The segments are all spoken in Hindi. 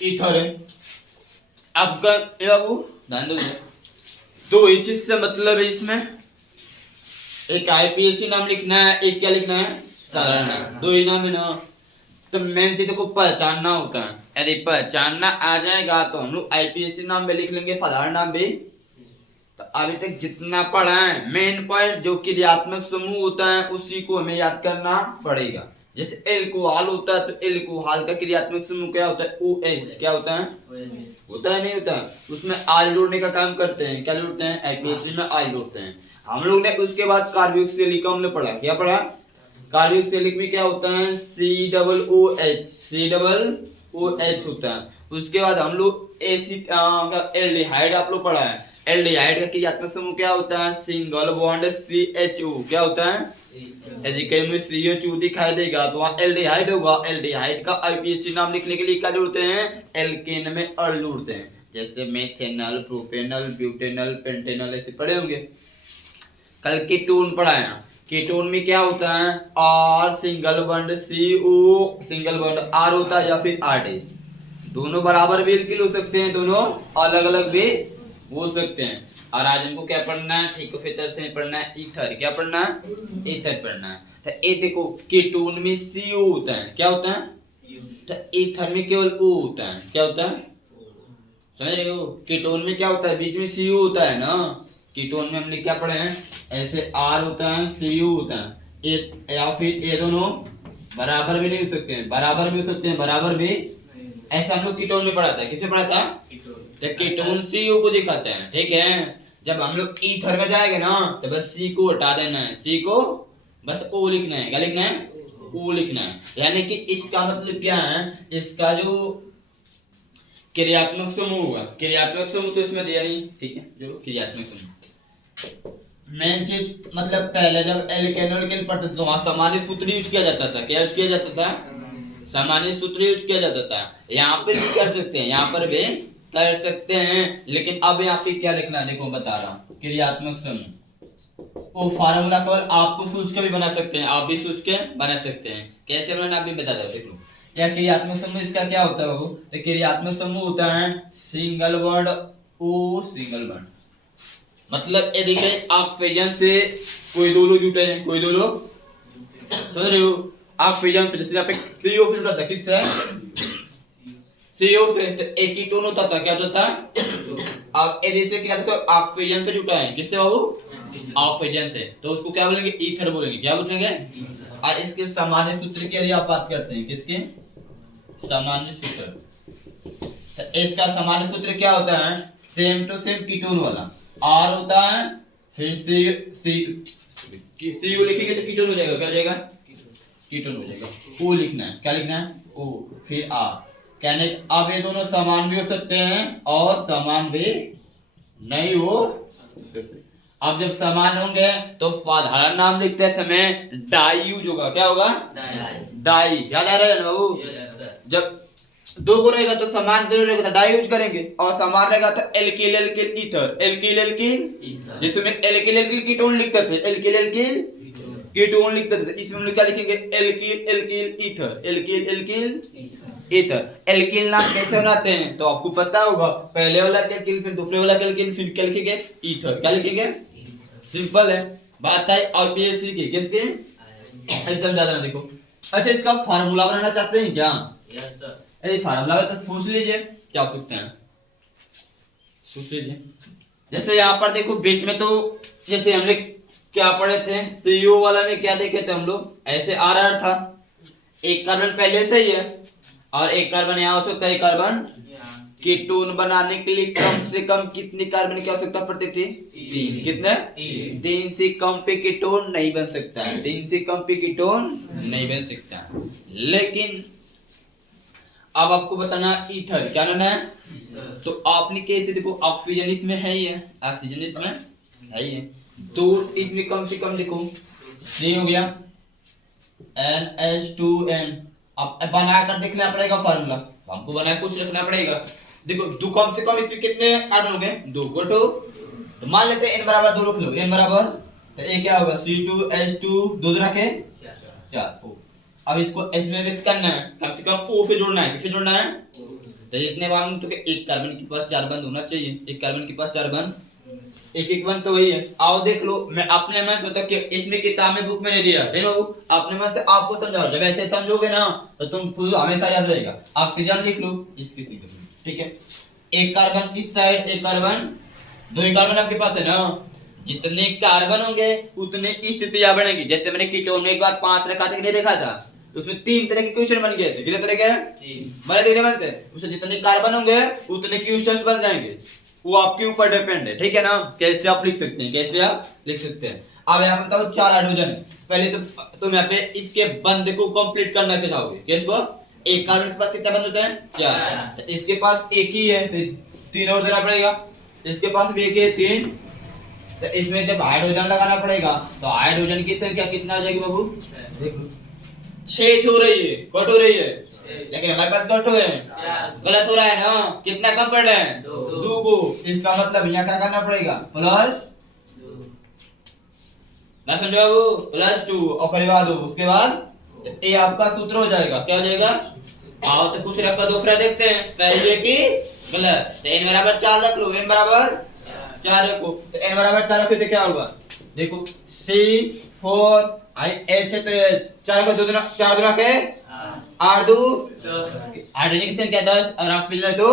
ईथर है। आपका ये बाबू ध्यान दो, दो ही चीज से मतलब है इसमें, एक आईपीएसी नाम लिखना है, एक क्या लिखना है, साधारण नाम। दो ही नाम है ना, तो मेन चीज को पहचानना होता है। यदि पहचानना आ जाएगा तो हम लोग आईपीएसी नाम भी लिख लेंगे, साधारण नाम भी। तो अभी तक जितना पढ़ा है मेन पॉइंट जो क्रियात्मक समूह होता है उसी को हमें याद करना पड़ेगा। जैसे एल्कोहल होता है तो एल्कोहल का क्रियात्मक समूह क्या होता है, OH। क्या होता है, होता है नहीं होता है, उसमें आल जोड़ने का काम करते हैं। क्या जोड़ते हैं, आईपीएसी में आल जोड़ते हैं हम लोग ने। उसके बाद कार्बोक्सिलिक हमने पढ़ा, क्या पढ़ा, कार्बोक्सिलिक में क्या होता है, COOH होता है। उसके बाद हम लोग एल्डिहाइड आप लोग पढ़ा है। एल्डिहाइड का क्रियात्मक समूह क्या होता है, सिंगल बॉन्ड CHO। क्या होता है, यदि कहीं में CHO दिखाई देगा तो वहाँ एल्डिहाइड होगा। एल्डिहाइड का आईपीएसी नाम लिखने के लिए क्या जोड़ते हैं, एल्केन में अल जोड़ते हैं। जैसे मेथेनल, प्रोपेनल, ब्यूटेनल, पेंटेनल ऐसे पढ़े होंगे। कल कीटोन पढ़ाया, कीटोन में क्या होता है, R single bond CO single bond R होता है, या फिर R'। दोनों बराबर भी एल्किल हो सकते हैं, दोनों अलग अलग भी हो सकते हैं। और आज हमको क्या पढ़ना है, थिकोफेथर से पढ़ना है ईथर। क्या पढ़ना है, ईथर पढ़ना है। तो ये देखो कीटोन में CO होता है, क्या होता है, तो ईथर में केवल O होता है। क्या होता है, समझ रहे हो, कीटोन में क्या होता है, बीच में CO होता है ना। कीटोन में हमने क्या पढ़े हैं, ऐसे R होता है, CO होता है, या फिर ये दोनों बराबर भी नहीं हो सकते हैं, बराबर भी हो सकते हैं, बराबर भी। ऐसा हम लोग कीटोन में पढ़ा था। किसे पढ़ा था, तो कीटोन CO को दिखाते हैं, ठीक है। जब हम लोग ईथर में जाएंगे ना तो बस C को हटा देना है, C को बस O लिखना है। क्या लिखना है, O लिखना है। यानी कि इसका मतलब क्या है, इसका जो क्रियात्मक समूह होगा, क्रियात्मक समूह तो इसमें दिया नहीं, ठीक है। जो क्रियात्मक समूह मेन चीज मतलब पहले जब एल्केन एल्केन पढ़ते थे तो वहां सामान्य सूत्र यूज किया जाता था। क्या यूज किया जाता था, सामान्य सूत्र यूज किया जाता था। यहाँ पे भी कर सकते हैं, यहाँ पर भी कर सकते हैं, लेकिन अब यहाँ पे क्या लिखना है देखो बता रहा हूँ। क्रियात्मक समूह वो फार्मूला केवल आपको सोच के भी बना सकते हैं, आप भी सोच के बना सकते हैं। कैसे बनाना आप भी बता दो, देख लो। या क्रियात्मक समूह इसका क्या होता है बाबू, तो क्रियात्मक समूह होता है single bond O single bond. मतलब यदि कहीं ऑक्सीजन से कोई दो लोग जुटे हैं, कोई दो लोग, समझ रहे हो, ऑक्सीजन से, जैसे यहाँ पे CO से जुटा था, किससे, CO से, तो एक कीटोन होता था, क्या होता था, अब यदि से क्या तो ऑक्सीजन से जुटा है, किससे बाबू, ऑक्सीजन से, तो उसको क्या बोलेंगे, ईथर बोलेंगे। क्या बोलेंगे, और इसके सामान्य सूत्र के लिए आप बात करते हैं, किसके सामान्य सूत्र। तो इसका सामान्य सूत्र क्या होता है, सेम टू सेम कीटोन वाला R होता है, फिर CO लिखेंगे तो कीटोन हो जाएगा। क्या हो जाएगा, कीटोन हो जाएगा। O लिखना है, क्या लिखना है, O फिर R। कहने अब ये दोनों समान भी हो सकते हैं और समान भी नहीं हो सकते। अब जब समान होंगे तो साधारण नाम लिखते समय डाई यूज होगा। क्या होगा, डाई। याद आ रहा है ना बाबू, जब दो को रहेगा तो समान जरूर रहेगा तो डाई यूज करेंगे, और समान रहेगा तो alkyl alkyl ether, alkyl alkyl. जिसमें एल्किल एल्किल कीटोन लिखते थे, एल्किल एल्किल कीटोन लिखते थे, इसमें हम लोग क्या लिखेंगे, alkyl alkyl ether, alkyl alkyl ether. Alkyl नाम कैसे बनाते हैं तो आपको पता होगा, पहले वाला एल्किल फिर दूसरे वाला एल्किल फिर क्या लिखेंगे, ईथर। क्या लिखेंगे, सिंपल है। बात है आईपीएसी की, किसके, समझा देना देखो। अच्छा इसका फार्मूला बनाना चाहते हैं क्या, यस सर। यदि फार्मूला तो सोच लीजिए क्या हो सकते हैं, सोच लीजिए। जैसे यहाँ पर देखो बीच में तो जैसे हमने क्या पढ़े थे, CO वाला में क्या देखे थे हम लोग, ऐसे RR था, एक कार्बन पहले से ही है और एक कार्बन यहाँ हो सकता है। कार्बन कीटोन बनाने के लिए कम से कम कितनी कार्बन की आवश्यकता पड़ती थी, कितने, 3 से कम पे कीटोन नहीं बन सकता है, 3 से कम पे कीटोन नहीं बन सकता। लेकिन अब आपको बताना ईथर क्या लेना है, तो आपने कैसे देखो ऑक्सीजन इसमें है ही है, ऑक्सीजन इसमें है ही है, तो इसमें कम से कम देखो C हो गया NH2N। अब बना कर देखना पड़ेगा फार्मूला, हमको बना कुछ रखना पड़ेगा। देखो दो कम से कम इसमें कितने कार्बन हो गए, 2 को 2, तो मान लेते हैं n बराबर 2 रख लो, n बराबर तो ये क्या होगा C2H2 2 दूना के 4 O। अब इसको इसमें व्यक्त करना है, कम से कम O से जोड़ना है, किससे जोड़ना है, तो इतने मालूम तो कि एक कार्बन के पास 4 बंद होना चाहिए, एक कार्बन के पास 4 बंद, एक बंद तो वही है। आओ देख लो, मैं अपने मन से कि इसमें किताब में बुक में नहीं दिया, देखो अपने मन से आपको समझाओ, जब ऐसे समझोगे ना तो तुम खुद हमेशा याद रहेगा। ऑक्सीजन लिख लो इसकी सीधे, ठीक है, एक कार्बन इस साइड, एक कार्बन, 2 ही कार्बन आपके पास है ना, जितने कार्बन होंगे उतने स्थितियां बनेंगी। जैसे मैंने कीटोन में एक बार 5 रखा था कि नहीं देखा था, उसमें 3 तरह के क्वेश्चन बन गए थे। कितने तरह के? 3 बनते, उसमें जितने कार्बन होंगे उतने क्वेश्चंस बन जाएंगे। वो आपके ऊपर डिपेंड है, ठीक है ना, कैसे आप लिख सकते हैं, कैसे आप लिख सकते हैं। अब यहाँ पे बताओ 4 हाइड्रोजन, पहले तो तुम यहाँ पे इसके बंद को कंप्लीट करना चाहोगे। किसको? एक कार्बन के पास कितने बंद होते हैं? 4। इसके पास एक ही है तो 3 और देना पड़ेगा, इसके पास भी एक है 3, तो इसमें जब हाइड्रोजन लगाना पड़ेगा तो हाइड्रोजन की संख्या कितना आ जाएगी बाबू? देख लो 6 हो रही है, कट हो रही है, लेकिन हमारे पास कट है, गलत हो रहा है ना, कितना कम पड़ रहा है? 2 को। इसका मतलब यहाँ क्या करना पड़ेगा? प्लस 2, ना समझो बाबू, +2 और परिवार 2, उसके बाद ये आपका सूत्र हो जाएगा। क्या हो जाएगा? आओ तो कुछ रखा दूसरा देखते हैं, सही है कि गलत। तो n बराबर 4 रख लो, n बराबर 4 रखो, तो n बराबर 4 रखो तो क्या होगा? देखो C4 H है तो 4 को 2 4 गुना के 8 2 10, हाइड्रोजन की संख्या 10 और ऑक्सीजन तो।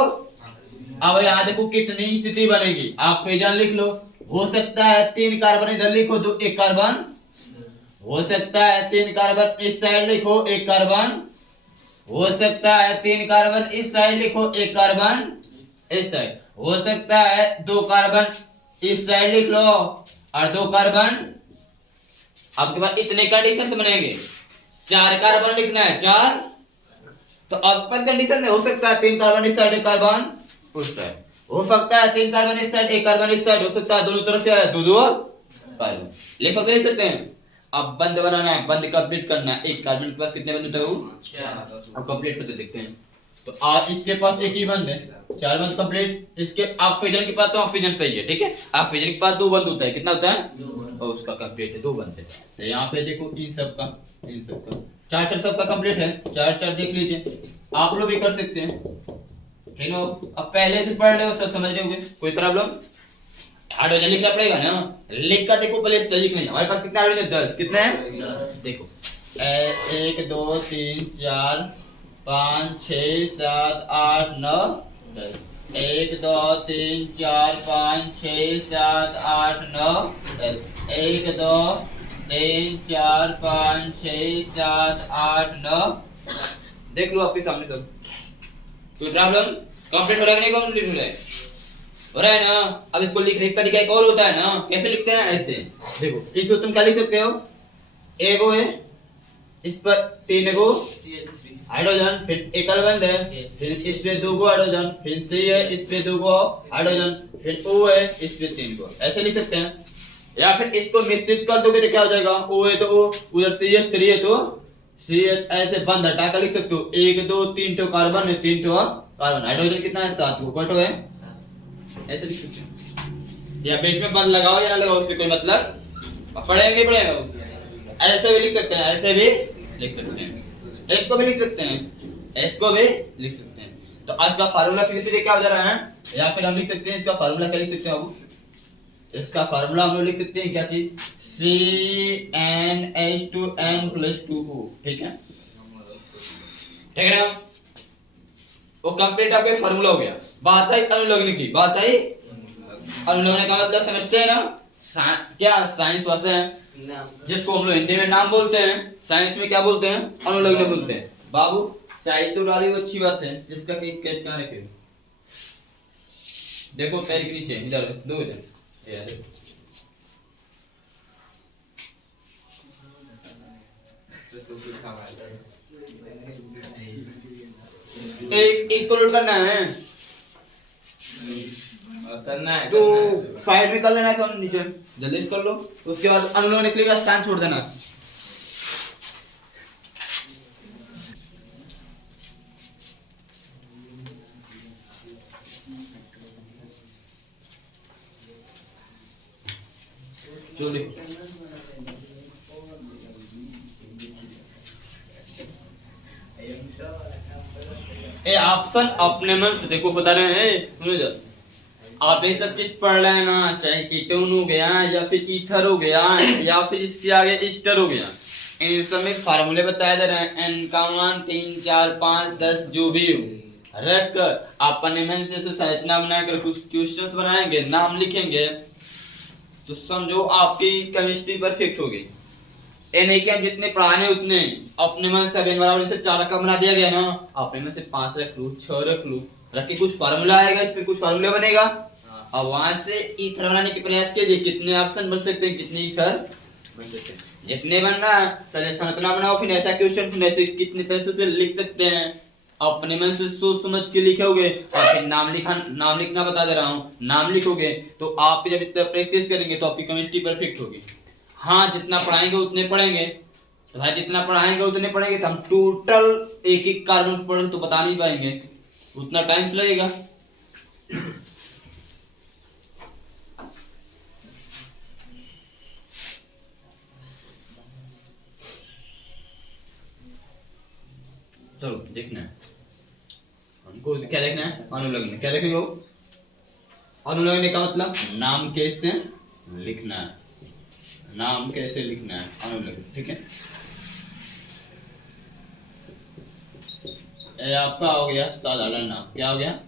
अब यहाँ देखो कितनी स्थिति बनेगी, ऑक्सीजन लिख लो, हो सकता है 3 कार्बन इधर लिखो, 2 1 कार्बन, हो सकता है 3 कार्बन इस साइड लिखो, 1 कार्बन, हो सकता है 3 कार्बन इस साइड लिखो, 1 कार्बन इस साइड, हो सकता है 2 कार्बन इस साइड लिख लो और 2 कार्बन। आपके पास इतने कंडीशन बनेंगे, 4 कार्बन लिखना है 4, तो आपके पास कंडीशन है, हो सकता है 3 कार्बन इस साइड, 1 कार्बन उस साइड, हो सकता है 3 कार्बन इस साइड, 1 कार्बन इस साइड, हो सकता है दोनों तरफ क्या है? 2 कार्बन। लिख सकते हैं। अब बंद बनाना है, बंद कंप्लीट करना है। एक कार्बन के पास कितने बंद होते हैं? 4। अब कंप्लीट करके देखते हैं। तो आज इसके पास एक ही बंद है, 4 बंद कंप्लीट। इसके ऑक्सीजन के पास तो ऑक्सीजन सही है, ठीक है, ऑक्सीजन के पास 2 बंद होता है, कितना होता है? 2 और उसका कंप्लीट है, 2 बंद है। तो यहाँ पे देखो इन सब का 4 सबका कंप्लीट है, 4 देख लीजिए, आप लोग भी कर सकते हैं, ठीक है। अब पहले से पढ़ रहे हो, सब समझ रहे होंगे, कोई प्रॉब्लम? हाइड्रोजन लिखना पड़ेगा ना, लिख कर देखो पहले सही नहीं। हमारे पास कितना हाइड्रोजन? 10। कितने हैं? 10। देखो 1 2 3 4 5 6 7 8 9 10, 1 2 3 4 5 6 7 8 9 10, 1 2 3 4 5 6 7 8 9। देख लो आपके सामने सब, कोई प्रॉब्लम? कंप्लीट हो रहा है कि नहीं कंप्लीट हो रहा है? हो रहा है ना। अब इसको लिखने का तरीका एक और होता है ना, कैसे लिखते हैं? ऐसे देखो, इसको तुम क्या लिख सकते हो? एगो है, इस पर 3 गो हाइड्रोजन, फिर एक बंद है, फिर इस पे 2 गो हाइड्रोजन, फिर C है, इस पे 2 गो हाइड्रोजन, फिर O है, इस पे 3 गो। ऐसे लिख सकते हैं। या फिर इसको मिश्रित कर दोगे तो क्या हो जाएगा? O है तो O, उधर CH3 है तो CH, ऐसे बंद हटा कर लिख सकते हो। 1 2 3 तो कार्बन है, 3 तो कार्बन। हाइड्रोजन कितना है? 7 गो, कटो है, ऐसे लिख सकते हैं। या बीच में बंद लगाओ या ना लगाओ, उससे कोई मतलब पढ़ेंगे नहीं पढ़ेगा। ऐसे भी लिख सकते हैं, ऐसे भी लिख सकते हैं, इसको भी लिख सकते हैं, इसको भी लिख सकते हैं। तो आज का फार्मूला सीधे क्या हो जा रहा है? या फिर हम लिख सकते हैं, इसका फार्मूला क्या लिख सकते हैं बाबू? इसका फार्मूला हम लोग लिख सकते हैं, क्या चीज? CnH2n+2O, ठीक है, ठीक है ना। वो कंप्लीट आपका फार्मूला हो गया। बात आई अनुलग्न की, बात आई अनुलग्न का मतलब समझते हैं ना? क्या साइंस भाषा है जिसको हम लोग हिंदी में नाम बोलते हैं, साइंस में क्या बोलते हैं? अनुलग्न बोलते हैं। बाबू साइड तो डाली, वो अच्छी बात है, जिसका कि कैच कहां रखे, देखो पैर के नीचे इधर, 2 इधर यार, एक इसको लोड करना है, तो साइड में कर लेना है, सब नीचे जल्दी से कर लो। उसके बाद अनुलोम निकलेगा, स्थान छोड़ देना। आप ऑप्शन अपने मन से देखो बता रहे हैं, सुनो जरा। आप ये सब चीज पढ़ लेना, चाहे कीटोन हो गया या फिर ईथर हो गया या फिर इसके आगे ईस्टर हो गया, इन सब में फार्मूले बताए जा रहे हैं। n का मान 3 4 5 10 जो भी हो रख कर अपने मन से संरचना बनाकर कुछ क्वेश्चंस बनाएंगे, नाम लिखेंगे, तो समझो आपकी केमिस्ट्री परफेक्ट होगी। ये नहीं कि हम जितने पढ़ाने उतने अपने मन से n बराबर से 4 का बना दिया गया ना, अपने मन से 5 रख लूं 6 रख लूं, रख के कुछ फार्मूला आएगा, इस पे कुछ फार्मूला बनेगा और वहां से ईथर बनाने के प्रयास कीजिए। कितने ऑप्शन बन सकते हैं, कितने ईथर बन सकते हैं, जितने बनना पहले संरचना बनाओ, फिर ऐसा क्वेश्चन, फिर ऐसे कितने तरह से लिख सकते हैं, अपने मन से सोच समझ के लिखोगे और फिर नाम लिखना बता दे रहा हूँ, नाम लिखोगे तो आप जब इतना प्रैक्टिस करेंगे तो आपकी केमिस्ट्री परफेक्ट होगी। हाँ जितना पढ़ाएंगे उतने पढ़ेंगे, तो भाई जितना पढ़ाएंगे उतने पढ़ेंगे, तो हम टोटल एक एक कार्बन पढ़ तो बता नहीं पाएंगे, उतना टाइम लगेगा। चलो देखना है हमको, क्या देखना है, अनुलग्न। क्या देखेंगे वो, अनुलग्न का मतलब नाम कैसे लिखना है, नाम कैसे लिखना है, अनुलग्न। ठीक है, ये आपका हो गया साधारण नाम। क्या हो गया,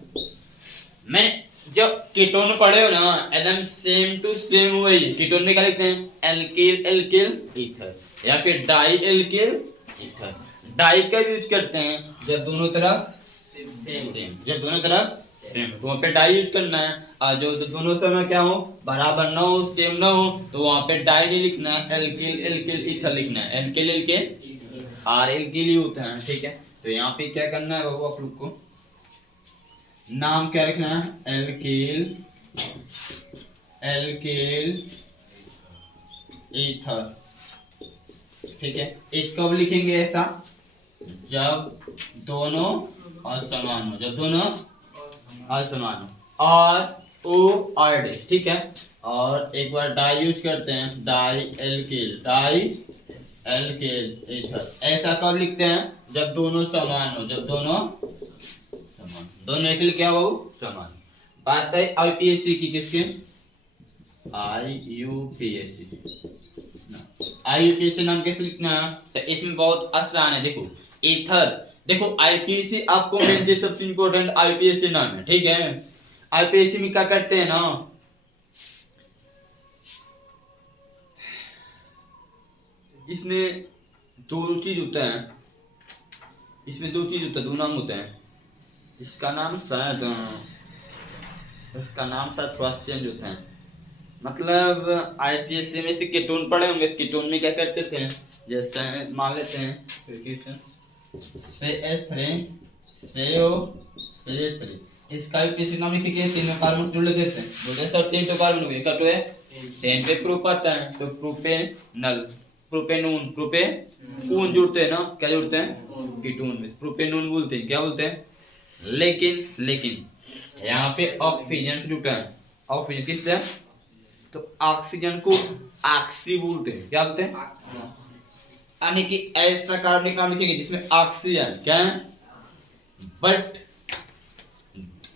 मैंने जब कीटोन पढ़े हो ना एकदम सेम टू सेम वही। कीटोन में क्या लिखते हैं, एल्किल एल्किल ईथर या फिर डाई एल्किल ईथर। डाई का यूज करते हैं जब दोनों तरफ सेम, जब दोनों तरफ सेम तो वहाँ पे डाई यूज करना है। और जो दोनों समय क्या हो, बराबर ना हो, सेम ना हो, तो वहाँ पे डाई नहीं लिखना है, एल्किल एल्किल ईथर लिखना है। एल्किल एल्किल और एल्किल ईथर है। ठीक है, तो यहाँ पे क्या करना है बाबू, आप लोग को नाम क्या लिखना है, एल्किल एल्किल ईथर। ठीक है, एक कब लिखेंगे ऐसा, जब दोनों असमान हो, जब दोनों असमान हो और ओ और डी। ठीक है, और एक बार डाई यूज करते हैं, डाई एल्किल ईथर। ऐसा कब लिखते हैं, जब दोनों समान हो, जब दोनों समान, दोनों एल्किल क्या हो, समान। बात है आईपीएससी की, किसके, आईयूपीएससी नाम कैसे लिखना है, तो इसमें बहुत आसान है। देखो ईथर, देखो आईपीएससी आपको मेन चीज सबसे इंपॉर्टेंट आईपीएससी नाम है। ठीक है, आईपीएससी में क्या करते हैं ना, इसमें दो चीज होता है, इसमें दो चीज होता है, दो नाम होते हैं। इसका नाम शायद थोड़ा चेंज होता है, मतलब आईपीएससी में से कीटोन पढ़े होंगे, कीटोन में क्या करते थे, जैसे मान लेते हैं CH3 इसका आईपीएससी नाम लिखेंगे, तीनों कार्बन जोड़ लेते हैं, बोलते हैं सर 3 तो कार्बन हो गए, कट हुए 10 पे प्रूफ आता है, तो प्रोपेनल प्रोपेनून जुड़ते हैं ना, क्या जुड़ते हैं, कीटोन में प्रोपेनून बोलते हैं। क्या बोलते हैं, लेकिन यहाँ पे ऑक्सीजन से जुटा है, ऑक्सीजन किससे, तो ऑक्सीजन को ऑक्सी बोलते हैं। क्या बोलते हैं, यानी कि ऐसा कार्बनिक नाम लिखेंगे जिसमें ऑक्सीजन क्या है। बट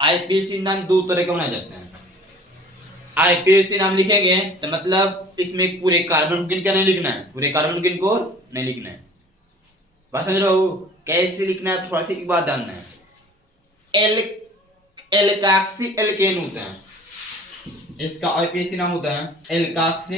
आईपीएससी नाम दो तरह का बनाए जाते हैं। आईपीएससी नाम लिखेंगे तो मतलब इसमें पूरे कार्बन किन का नहीं लिखना है, पूरे कार्बन किन को नहीं लिखना है। बात समझ रहे हो, कैसे लिखना है, थोड़ा सी एक बात जानना है। एल्काक्सी एल्केन होता है, इसका आईपीएससी नाम होता है एल्काक्सी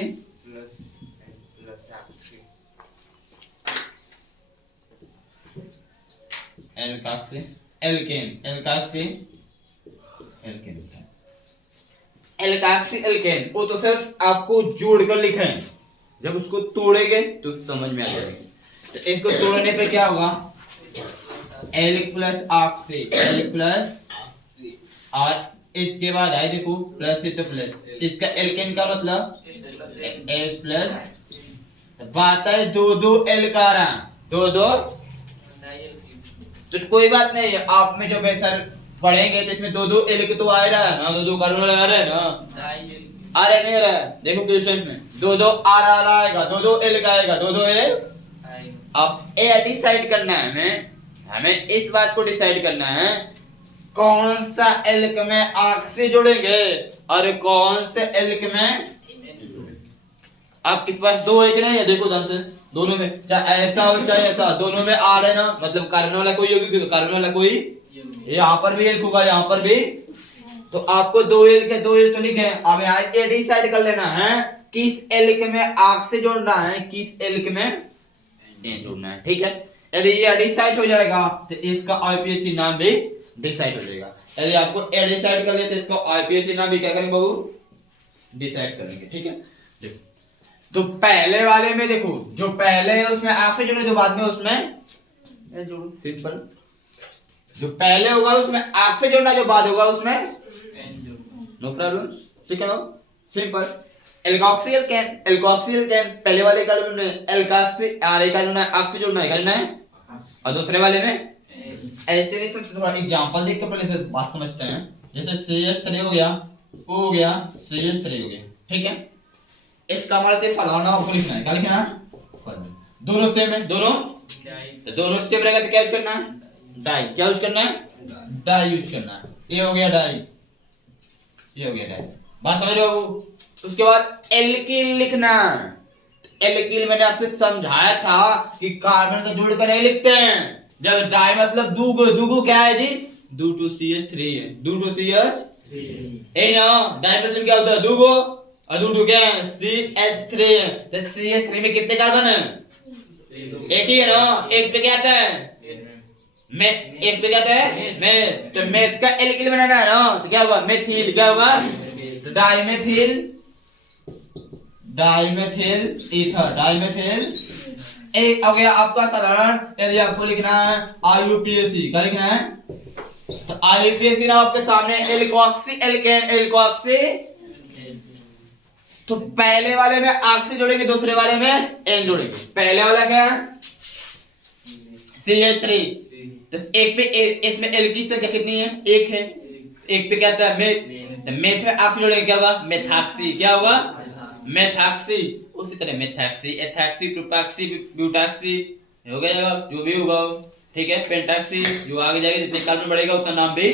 एल्केन वो तो सिर्फ आपको जोड़कर लिखा है, जब उसको तोड़ेंगे तो समझ में आ जाएगा। तो इसको तोड़ने पे क्या होगा, L plus oxy, L plus, और इसके बाद है देखो प्लस से तो प्लस, इसका एल्केन का मतलब एल प्लस। बात है दो एल का रहा, दो तो कोई बात नहीं है, आप में जब ऐसा पढ़ेंगे तो इसमें दो एल के तो आ रहा है ना, दो कार्बन आ रहा है ना, आ रहा नहीं आ रहा है। देखो क्वेश्चन में दो आ रहा आएगा, दो एल का आएगा, दो एल। अब ए डिसाइड करना है हमें इस बात को डिसाइड करना है कौन सा एल्क में ऑक्सी जोड़ेंगे और कौन से एल्क में आपके पास दो एक नहीं है, देखो ध्यान से, दोनों में चाहे ऐसा हो चाहे ऐसा, दोनों में आ रहा है ना, मतलब कार्बन वाला कोई होगी, कार्बन वाला कोई, यहाँ पर भी एल्क होगा, यहाँ पर भी, तो आपको दो एल्क है, दो एल्क तो लिखे, अब यहाँ ये डिसाइड कर लेना है किस एल्क में ऑक्सी जोड़ना है, किस एल्क में एन जोड़ना है, ठीक है। यदि ये डिसाइड हो जाएगा तो इसका आईपीएसी नाम भी डिसाइड हो जाएगा। यदि आपको ए डिसाइड कर ले तो इसका आईपीएसी नाम भी क्या करेंगे बाबू, डिसाइड करेंगे, ठीक है। तो पहले वाले में देखो, जो पहले है उसमें ऑक्सी जोड़ो, जो बाद में उसमें जोड़ो, सिंपल। जो पहले होगा उसमें ऑक्सी जोड़ना, जो बाद होगा उसमें नो प्रॉब्लम, ठीक है, सिंपल। एल्कोक्सिल केन, एल्कोक्सिल केन पहले वाले कार्बन में एल्काक्सी आर का जोड़ना है, ऑक्सी जोड़ना है, करना है, और दूसरे वाले में ऐसे नहीं सकते, थोड़ा एग्जांपल देख के पहले फिर बात समझते हैं। जैसे CH3 हो गया, O हो गया, CH3 हो गया, ठीक है। इसका मतलब फलाना आपको लिखना है, क्या लिखना है, फलाना। दोनों सेम है, दोनों सेम रहेगा तो क्या यूज करना है, डाई, क्या यूज करना है, डाई यूज करना है। ये हो गया डाई, ये हो गया डाई, बात समझ रहे हो। उसके बाद एल्किल लिखना, एल्किल मैंने आपसे समझाया था कि कार्बन का जोड़कर नहीं लिखते हैं, जब डाई मतलब दूगो, दूगो क्या है जी, 2 to CH3 है, 2 to CH3 ए ना, डाई मतलब क्या होता है, दूगो, और 2 to क्या है, CH3 है। तो CH3 में कितने कार्बन है, एक ही है ना, एक पे क्या आता है, में, एक पे क्या आता है, में, तो मेथ का एल्किल बनाना है ना, तो क्या होगा, मेथिल, क्या होगा, तो डाइमेथिल, डाइमेथिल ईथर, डाइमेथिल एक हो गया आपका साधारण। यदि आपको लिखना है आईयूपीएसी, क्या लिखना है, तो आईयूपीएसी ना आपके सामने एल्कोक्सी एल्केन, एल्कोक्सी, तो पहले वाले में ऑक्सी जोड़ेंगे, दूसरे वाले में एन जोड़ेंगे। पहले वाला क्या है, CH3, तो एक पे इसमें एल की संख्या कितनी है, एक है, एक पे क्या आता है, मेथ, तो मेथ में ऑक्सी जोड़ेंगे, क्या होगा, मेथॉक्सी, क्या होगा, मेथॉक्सी। उसी तरह मेथॉक्सी, एथॉक्सी, प्रोपॉक्सी, ब्यूटॉक्सी हो गया, जो भी होगा, ठीक है। पेंटॉक्सी, जो आगे जाएगा जितने कार्बन बढ़ेगा उतना नाम भी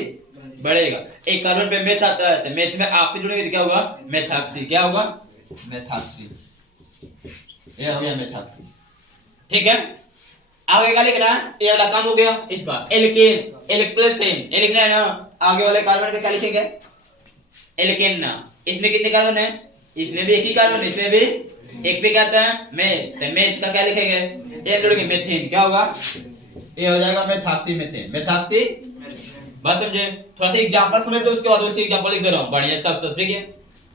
बढ़ेगा। एक कार्बन पे मेथ आता है तो मेथ में ऑक्सी जुड़ेगा तो क्या होगा, मेथॉक्सी, क्या होगा, मेथॉक्सी, ये हो गया मेथॉक्सी, ठीक है। आगे क्या लिखना है, ये वाला काम हो गया इसका, एल्केन, एल्केन, ये लिखना है ना। आगे वाले कार्बन का क्या लिखेंगे, एल्केन ना, इसमें कितने कार्बन है, इसमें भी एक ही कार्बन, इसमें भी एक पे क्या आता है, मेथ, तो मेथ का क्या लिखेंगे, एन जोड़ेंगे, मेथेन, क्या होगा, ये हो जाएगा मेथॉक्सी मेथेन, मेथॉक्सी। बस समझे, थोड़ा सा एग्जांपल समझ तो उसके बाद उसी एग्जांपल लिख दे रहा हूं, बढ़िया सब, ठीक है।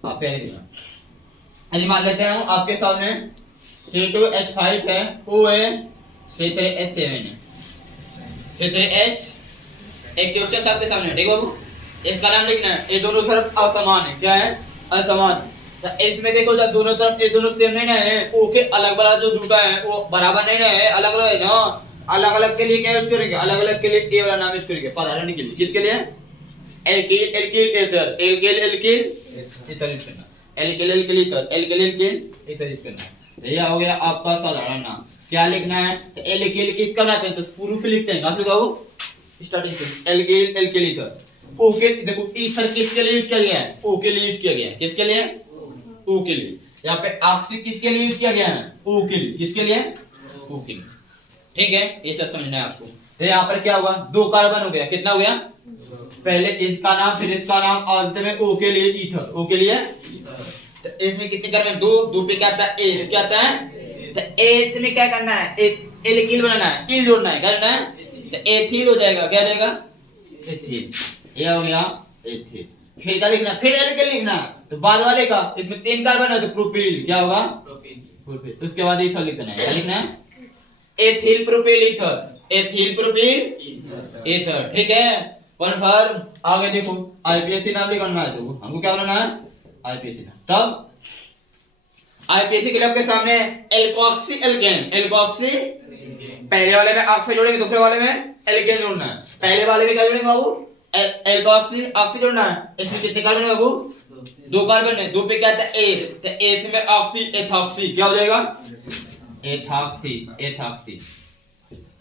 आप पहले लिखना, अरे मान लेते हैं आपके सामने C2H5 है, O है, C3H7 है, C3H, एक क्वेश्चन आपके सामने है, ठीक है बाबू, इसका नाम लिखना है। ये दोनों तरफ असमान है, क्या है, असमान। तो इसमें देखो जब दोनों तरफ ये दोनों सेम नहीं ना है, ओ के अलग वाला जो जुटा है वो बराबर नहीं ना है, अलग अलग है ना। अलग अलग के लिए क्या यूज करेंगे, अलग अलग के लिए ए वाला नाम यूज करेंगे, साधारण के लिए, किसके लिए, alkyl alkyl ether, alkyl alkyl ether use करना, alkyl alkyl ether, alkyl alkyl ether use करना। तो ये हो गया आपका साधारण नाम। क्या लिखना है, तो एल्किल किसका बनाते हैं, तो शुरू से लिखते हैं, कहां से लिखाओ, स्टार्टिंग से, एल्किल एल्किल ईथर। ओ के देखो ईथर किसके लिए यूज किया गया है, ओ के लिए यूज किया गया है, किसके लिए, ओ के लिए। यहाँ पे ऑक्सी किसके लिए यूज किया गया है, ओ के लिए, किसके लिए, ओ के लिए, ठीक है। ये सब समझना है आपको। तो यहाँ पर क्या होगा, दो कार्बन हो गया, कितना हो गया, पहले इसका नाम फिर इसका नाम और अंत में ओ के लिए ईथर, ओ के लिए। तो इसमें कितने कार्बन, दो, दो पे क्या आता है, ए, क्या आता है, तो एथ में क्या करना है, एक एल्किल बनाना है, इल जोड़ना है, क्या करना है, तो एथिल हो जाएगा, क्या जाएगा, एथिल, ये हो गया एथिल। फिर क्या लिखना, फिर एल्किल लिखना, तो बाद वाले का इसमें 3 कार्बन है तो प्रोपिल, क्या होगा, प्रोपिल। तो उसके बाद ईथर लिखना है, क्या लिखना है, ethyl propyl ether, ethyl propyl ether, ठीक है। कन्फर्म। आगे देखो आईपीएसी नाम लिखना है, तो हमको क्या बनाना है, आईपीएसी नाम। तब आईपीएसी के लिए आपके सामने एल्कोक्सी एल्केन, एल्कोक्सी, पहले वाले में ऑक्सी जोड़ेंगे, दूसरे वाले में एल्केन जोड़ना है। पहले वाले में क्या जोड़ेंगे बाबू, एल्कोक्सी, ऑक्सी जोड़ना है। इसमें कितने कार्बन है बाबू, 2 कार्बन है, 2 पे क्या आता है, एथ, तो एथ में ऑक्सी, एथॉक्सी, क्या हो जाएगा, एथॉक्सी, एथॉक्सी।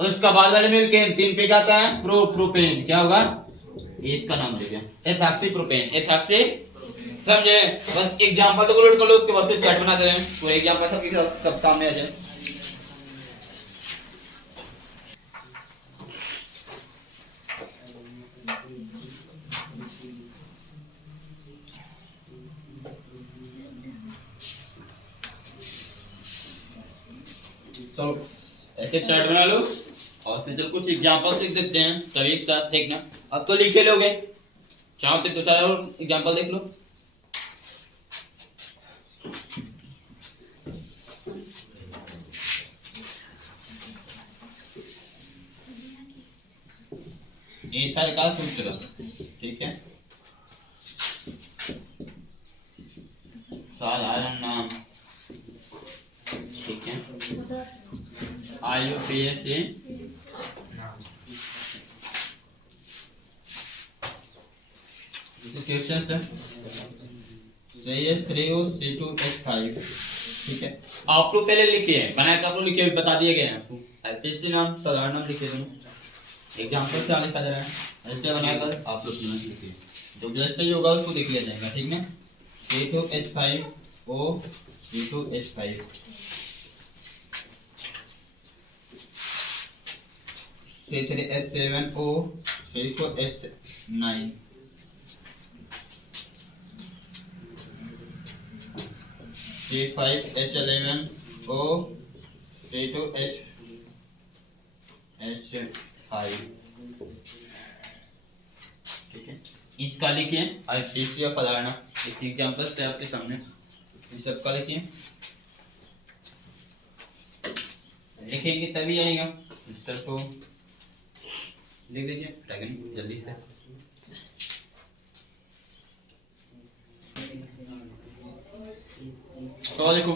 और उसका बाद वाले में एल्केन, 3 पे क्या आता है, प्रोपेन, क्या होगा, इसका नाम दे दिया एथॉक्सी प्रोपेन, एथॉक्सी, समझे? बस एग्जांपल तो लोड कर लो, उसके बाद फिर चैट बना दे रहे हैं, पूरे एग्जांपल सब सामने आ जाए। चलो ऐसे चार्ट बना लो और फिर चल कुछ एग्जांपल्स लिख देते हैं सभी एक साथ, देखना। अब तो लिखे लोगे, चाहो तो 2-4 और एग्जांपल देख लो। ईथर का सूत्र, ठीक है, साधारण नाम, ठीक है, IUPAC क्वेश्चन है CH3O C2H5, ठीक है। आप लोग पहले लिखे हैं, बना के आप लोग लिखे, बता दिए गए हैं आपको। IPC नाम, साधारण नाम लिखे थे, एग्जांपल से लिखा जा रहा है, ऐसे बनाकर आप लोग लिखिए, जो जैसे होगा उसको देख लिया जाएगा, ठीक है। C2H5O C2H5, C3H7O C4H9, C5H11O C2H5, ठीक है। इसका लिखिए IPC का फलाना, एक एग्जांपल से आपके सामने इन सबका लिखिए, लिखेंगे तभी आएगा। मिस्टर को लिख दीजिए जल्दी से। तो देखो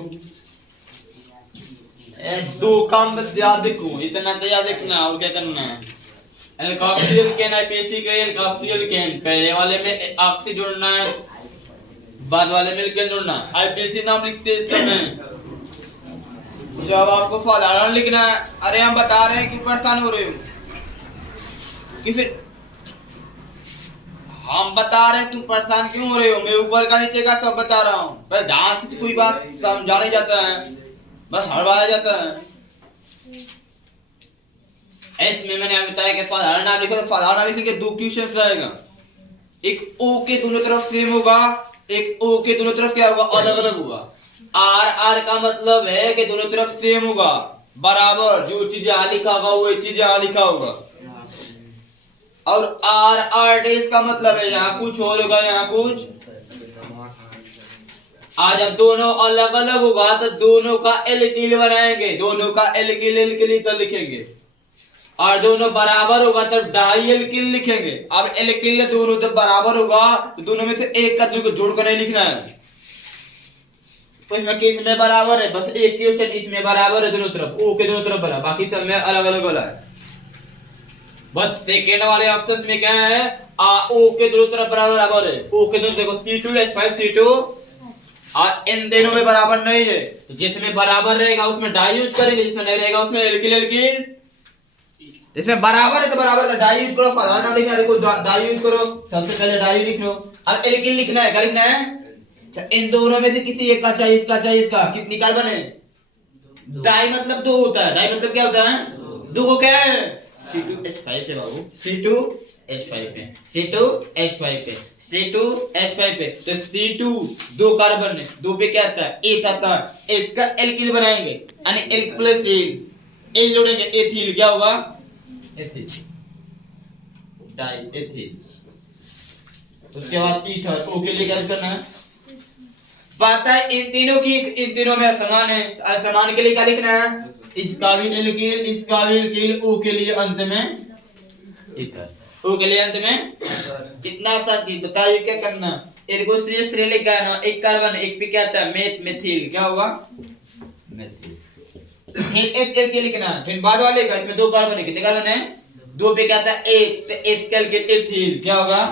दो काम बस याद रखो, इतना तो याद रखना, और क्या करना है। एल्कोक्सियल केन IPC का एल्कोक्सियल केन, पहले वाले में ऑक्सी जोड़ना है, बाद वाले में केन जोड़ना। IPC नाम लिखते इस समय, जब आपको साधारण लिखना है। अरे हम बता रहे हैं, क्यों परेशान हो रहे हो? कि फिर हम बता रहे हैं, तुम परेशान क्यों हो रहे हो? मैं ऊपर का नीचे का सब बता रहा हूँ, बस ध्यान से कोई बात समझा नहीं जाता है, बस हड़बड़ाया जाता है। इसमें मैंने बताया कि साधारण नाम लिखो, तो साधारण नाम लिखेंगे, दो क्वेश्चन रहेगा, एक ओ के दोनों तरफ सेम होगा, एक ओ के दोनों तरफ क्या होगा, अलग अलग होगा। आर का मतलब है कि दोनों तरफ सेम होगा, बराबर, जो चीज यहाँ लिखा होगा वो चीज यहाँ लिखा होगा। और आर डेस का मतलब है यहाँ कुछ और होगा, यहाँ कुछ। आज जब दोनों अलग अलग होगा तो दोनों का एल्किल बनाएंगे, दोनों का एल्किल कर लिखेंगे। और दोनों बराबर होगा तब डाई एल्किल लिखेंगे। अब एल्किल दोनों जब बराबर होगा तो दोनों में से एक का जोड़ कर नहीं लिखना है। तो इसमें केस में बराबर है, बस एक क्वेश्चन इसमें बराबर है दोनों तरफ, ओ के दोनों तरफ बराबर, बाकी सब में अलग अलग वाला है। बस सेकेंड वाले ऑप्शन में क्या है, ओ के दोनों तरफ बराबर है, ओ के दोनों देखो C2H5 C2, और इन दोनों में बराबर नहीं है, तो जिसमें बराबर रहेगा उसमें डाई यूज करेंगे, जिसमें नहीं रहेगा उसमें एल्किल। इसमें बराबर है तो बराबर का डाई यूज करो, साधारण नाम लिखना है, देखो डाई यूज करो, सबसे पहले डाई लिख लो। अब एल्किल लिखना है, क्या लिखना है? इन दोनों में से किसी एक का चाहिए, इसका चाहिए, इसका। कितनी कार्बन है? डाई मतलब दो होता है, डाई मतलब क्या होता है? दो को क्या है? C2H5 है बाबू, C2H5 पे, C2H5 पे, C2H5 पे, तो C2 दो कार्बन है, दो पे क्या आता है? एक आता है, एक का एल्किल बनाएंगे, यानी एल्क प्लस एल जोड़ेंगे, एथिल क्या होगा? Ethyl, die ethyl. उसके बाद ईथर, ओ के लिए क्या करना है? बात है इन तीनों में असमान है, असमान के लिए क्या लिखना है? इसका भी एल्किल, इसका भी एल्किल, ओ के लिए अंत में ईथर, ओ के लिए अंत में कितना आसान चीज। बताइए क्या करना? एक को CH3 लिखा है ना, एक कार्बन, एक पे क्या आता है? मेथिल, क्या होगा? मेथिल। फिर एक एल्किल लिखना, फिर बाद वाले का, इसमें दो कार्बन है, कितने कार्बन है? दो पे क्या आता है? एक, तो एक एल्किल एथिल, क्या होगा?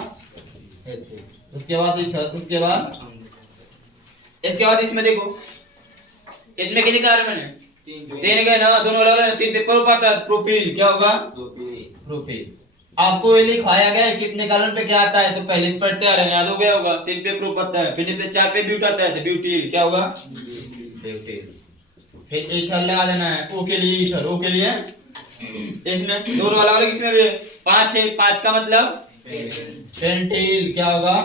एथिल। उसके बाद ईथर, उसके बाद इसके बाद इसमें देखो, इसमें कितने कार्बन है? तीन गए ना, दोनों अलग अलग, तीन पे प्रो पाता है, प्रोपिल, क्या होगा? प्रोपिल। आपको ये लिखाया गया है कितने कार्बन पे क्या आता है, तो पहले से पढ़ते आ रहे हैं, याद हो गया होगा। 3 पे प्रूफ आता है, फिर इस पे 4 पे ब्यूट आता है, तो ब्यूटील क्या होगा, ब्यूटील। फिर ईथर लगा देना है, ओ के लिए ईथर, ओ के लिए इसमें दोनों अलग अलग, इसमें भी 5 है, 5 का मतलब पेंटिल क्या होगा,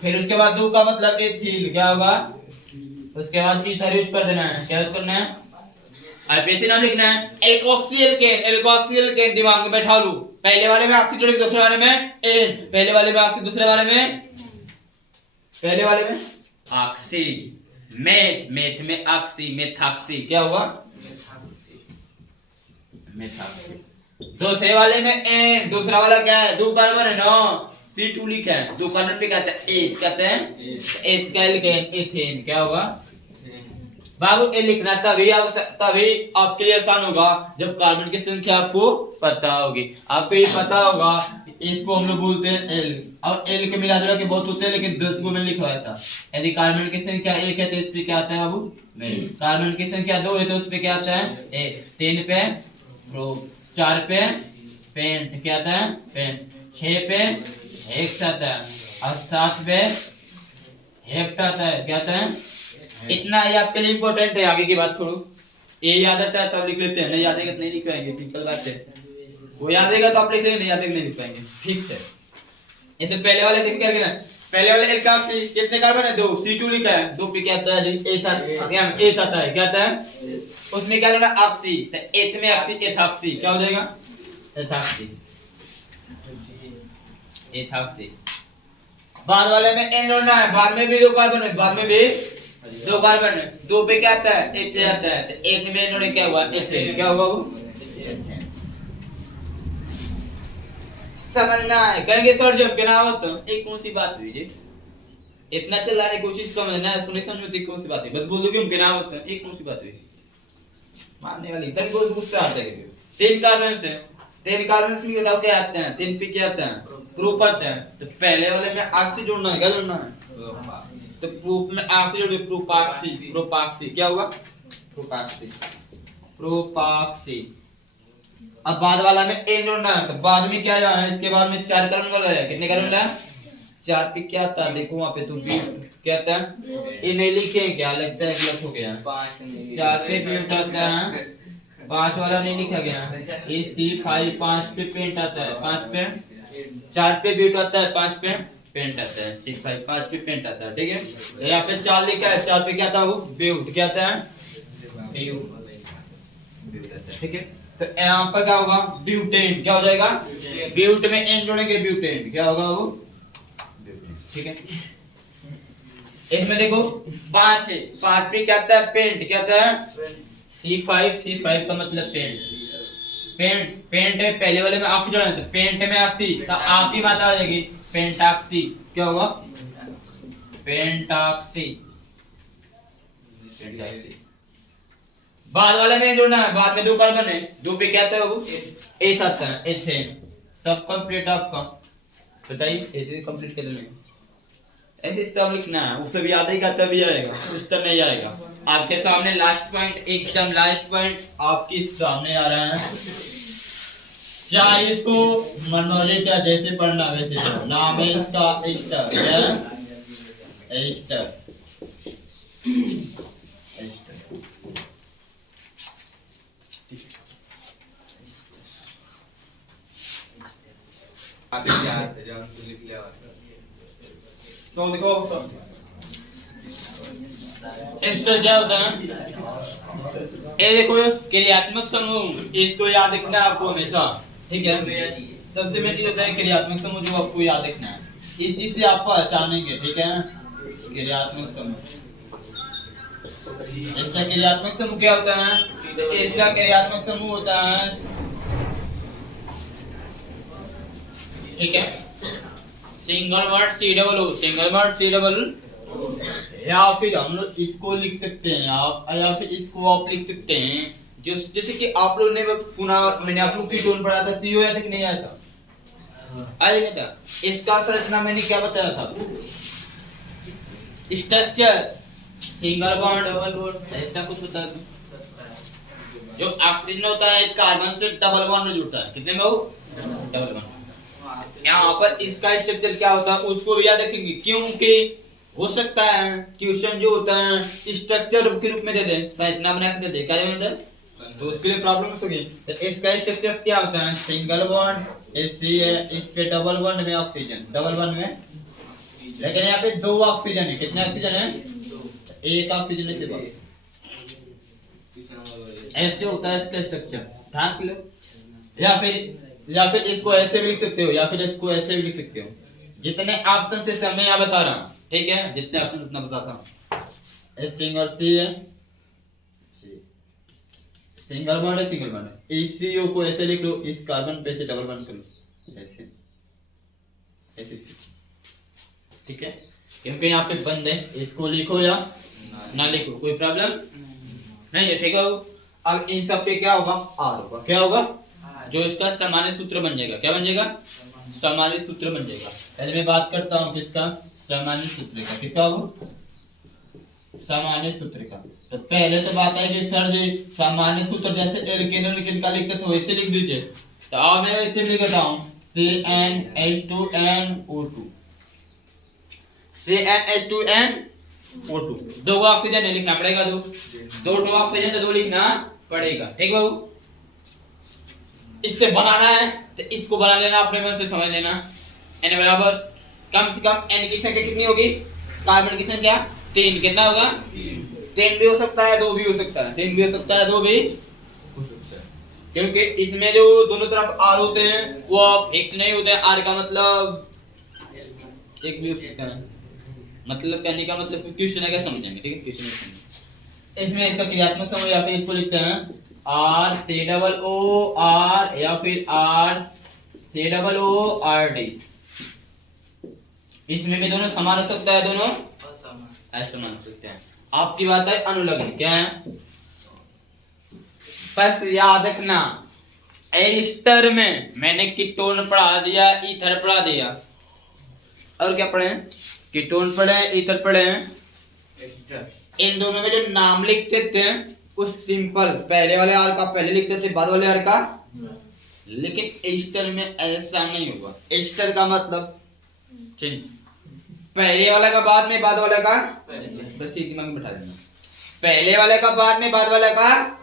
फिर उसके बाद 2 का मतलब एथिल क्या होगा, उसके बाद ईथर यूज कर देना है, क्या यूज करना है, आईपीसी नाम लिखना है। एल्कोक्सी एल्केन, एल्कोक्सी एल्केन दिमाग में बैठा लो, पहले वाले में ऑक्सी जोड़ेंगे, दूसरे वाले में एन, पहले वाले में ऑक्सी, दूसरे वाले में, पहले वाले में ऑक्सी, मेथ, मेथ में ऑक्सी, मेथॉक्सी क्या हुआ, मेथॉक्सी। दूसरे वाले में एन, दूसरा वाला क्या है, 2 कार्बन है ना, C2 लिखा है, 2 कार्बन पे कहते हैं एथ, कहते हैं एथ का एल्केन, एथेन क्या होगा बाबू, ये लिखना तभी आपके लिए आसान होगा जब कार्बन की संख्या आपको पता होगी। आपको ये पता होगा, इसको हम लोग बोलते हैं एल, और एल के मिला जुला के बहुत होते हैं, लेकिन 10 को मैंने लिखवाया था। यदि कार्बन की संख्या 1 है तो इस पे क्या आता है बाबू, कार्बन की संख्या 2 है तो उस पे क्या आता है, 3 पे प्रूफ, 4 पे पेंट क्या आता है, पेंट, 6 पे हेक्स आता है, और 7 पे हेप्ट आता है, क्या आता है, इतना ही आपके लिए इंपॉर्टेंट है, आगे की बात छोड़ो। ये याद आता है तब लिख लेते हैं, नहीं याद आएगा तो नहीं लिख पाएंगे, सिंपल बात है। वो याद आएगा तो आप लिख लेंगे, नहीं याद आएगा नहीं लिख पाएंगे, ठीक है। इसे पहले वाले देख करके ना, पहले वाले एल्काक्सी कितने कार्बन है, 2, C2 लिखा है, 2 पे क्या आता है, एथ आता है, क्या आता है, उसमें क्या जोड़ा, ऑक्सी, तो एथ में ऑक्सी, एथॉक्सी क्या हो जाएगा, एथॉक्सी, एथॉक्सी। बाद वाले में एन जोड़ना है, बाद में भी 2 कार्बन है, बाद में भी 2 कार्बन है, 2 पे क्या आता है, एथ आता है, तो एथ में जोड़े क्या हुआ, एथेन क्या होगा वो, समझना है, कहेंगे सर जब बिना हो तो एक कौन सी बात हुई जी, इतना चिल्लाने की कोशिश समझना है, इसको नहीं समझो कौन सी बात है, बस बोल दो कि हम बिना होते हैं, एक कौन सी बात हुई, मानने वाली तक बहुत गुस्सा आता है। 3 कार्बन से, 3 कार्बन से बताओ क्या आते हैं, 3 पे क्या आता है, ग्रुप आता है, तो पहले वाले में ऑक्सी जोड़ना है, क्या जोड़ना है, तो प्रूफ में ऑक्सी जोड़िए, प्रोपाक्सी, प्रोपाक्सी क्या होगा, प्रोपाक्सी, प्रोपाक्सी। अब बाद वाला में एन जोड़ना है, तो बाद में क्या है, इसके बाद में 4 कार्बन वाला है, कितने कार्बन है, 4 पे क्या आता है, देखो वहां पे तो बी क्या आता है, ये नहीं लिखे क्या, लगता है गलत हो गया, 4 पे पेंट आता है, 5 वाला नहीं लिखा गया, ए C5 5 पे पेंट आता है, 5 पे 4 पे ब्यूट आता है, 5 पे पेंट आता है, C5 5 पे पेंट आता है, ठीक है। तो यहाँ पे 4 लिखा है, 4 पे क्या आता है वो ब्यूट, क्या आता है ब्यूट, ठीक है। तो यहाँ पर क्या होगा, ब्यूटेन क्या हो जाएगा, ब्यूट में एन जोड़ेंगे, ब्यूटेन क्या होगा वो, ठीक है। इसमें देखो 5 है, 5 पे क्या आता है, पेंट क्या आता है, C5 का मतलब पेंट, पेंट है, पहले वाले में ऑक्सी जोड़ना है, तो पेंट में ऑक्सी, तो ऑक्सी मात्रा हो जाएगी, पेंटॉक्सी क्या होगा, पेंटॉक्सी, बाद वाले में जोड़ना है, बाद में 2 कार्बन है, 2 पे क्या आता है वो, एथ आता है, एथेन। सब कंप्लीट आपका, बताइए ऐसे कंप्लीट कर देंगे, ऐसे सब लिखना है, वो सब याद आएगा तभी आएगा, उस तरह नहीं आएगा। आपके सामने लास्ट पॉइंट, एकदम लास्ट पॉइंट आपके सामने आ रहा है, चाहे इसको मनोरंजन क्या जैसे पढ़ना वैसे पढ़ो, नाम है इसका एस्टर, क्या एस्टर, तो देखो एस्टर क्या होता है, ये देखो क्रियात्मक समूह, इसको याद रखना है आपको हमेशा, ठीक है। सबसे मेन चीज होता है क्रियात्मक समूह, जो आपको याद रखना है, इसी से आप पहचानेंगे, ठीक है। क्रियात्मक समूह, इसका क्रियात्मक समूह क्या होता है, तो इसका क्रियात्मक समूह होता है, ठीक है, single word C double O, single word C double, या फिर हम लोग इसको लिख सकते हैं आप, या फिर इसको आप लिख सकते हैं, जैसे कि आप लोग ने सुना, मैंने आप लोग की टोन पढ़ा था, CO आया था कि नहीं आया था, आया नहीं था। इसका संरचना मैंने क्या बताया था, structure single bond, double bond, ऐसा कुछ बता दो। जो ऑक्सीजन होता है कार्बन से डबल बॉन्ड में जुड़ता है, कितने में वो डबल बॉन्ड। यहाँ पर इसका स्ट्रक्चर क्या होता है उसको भी याद रखेंगे, क्योंकि हो सकता है क्वेश्चन जो होता है स्ट्रक्चर के रूप में दे दे, संरचना बना के दे दे, क्या दे दे, तो उसके लिए प्रॉब्लम होगी। तो इसका स्ट्रक्चर क्या होता है, सिंगल बॉन्ड, इसी है, इस पे डबल बॉन्ड में ऑक्सीजन, डबल बॉन्ड में, लेकिन यहाँ पे दो ऑक्सीजन है, कितने ऑक्सीजन है, एक ऑक्सीजन से बात। ऐसे होता है इसका स्ट्रक्चर, ध्यान के लो। या फिर इसको ऐसे भी लिख सकते हो, या फिर इसको ऐसे भी लिख सकते हो, जितने ऑप्शन से मैं यहाँ बता रहा हूँ, ठीक है, जितने ऑप्शन उतना बताता हूँ। सिंगल सी है, सिंगल बॉन्ड है, सिंगल बॉन्ड है, इसी को ऐसे लिख लो, इस कार्बन पे से डबल बॉन्ड कर लो, ऐसे ऐसे, ठीक है, क्योंकि यहाँ पे बंद है, इसको लिखो या ना लिखो कोई प्रॉब्लम नहीं है, ठीक है। अब इन सब पे क्या होगा, आर होगा, क्या होगा, जो इसका सामान्य सूत्र बन जाएगा, क्या बन जाएगा, सामान्य सूत्र बन जाएगा। पहले मैं बात करता हूँ किसका, सामान्य सूत्र का, किसका होगा, सामान्य सूत्र का। तो पहले तो बात है कि सर जी सामान्य सूत्र जैसे एल्केन का लिखते थे वैसे लिख दीजिए, तो अब मैं वैसे भी लिख देता हूँ, CnH2nO2, CnH2nO2, दो ऑक्सीजन नहीं लिखना पड़ेगा, दो ऑक्सीजन तो दो लिखना पड़ेगा, ठीक है। इससे बनाना है तो इसको बना लेना, अपने मन से समझ लेना। n बराबर कम से कम n की संख्या कितनी होगी, कार्बन की संख्या 3, कितना होगा, 3 भी हो सकता है, 2 भी हो सकता है, 3 भी हो सकता है, 2 भी हो सकता है, क्योंकि इसमें जो दोनों तरफ r होते हैं वो फिक्स नहीं होते हैं। r का मतलब एक भी हो सकता है, मतलब कहने का मतलब क्वेश्चन है, क्या समझेंगे, ठीक है, क्वेश्चन है समझेंगे। इसमें इसका क्रियात्मक समूह, या फिर इसको लिखते हैं RCOOR, या फिर RCOORD। इसमें भी दोनों समान हो सकता है, दोनों असमान हो सकते हैं। आपकी बात है अनुलग्न, क्या है, बस याद रखना, एस्टर में मैंने कीटोन पढ़ा दिया, ईथर पढ़ा दिया, और क्या पढ़े, कीटोन पढ़े, ईथर पढ़े, इन दोनों में जो नाम लिखते थे उस सिंपल पहले वाले आर का पहले लिखते थे, बाद वाले आर का, लेकिन एस्टर में ऐसा नहीं होगा। एस्टर का मतलब चेंज, पहले वाला का बाद में, बाद वाला का बस ये दिमाग में बैठा देना, पहले वाले का बाद में, बाद वाला का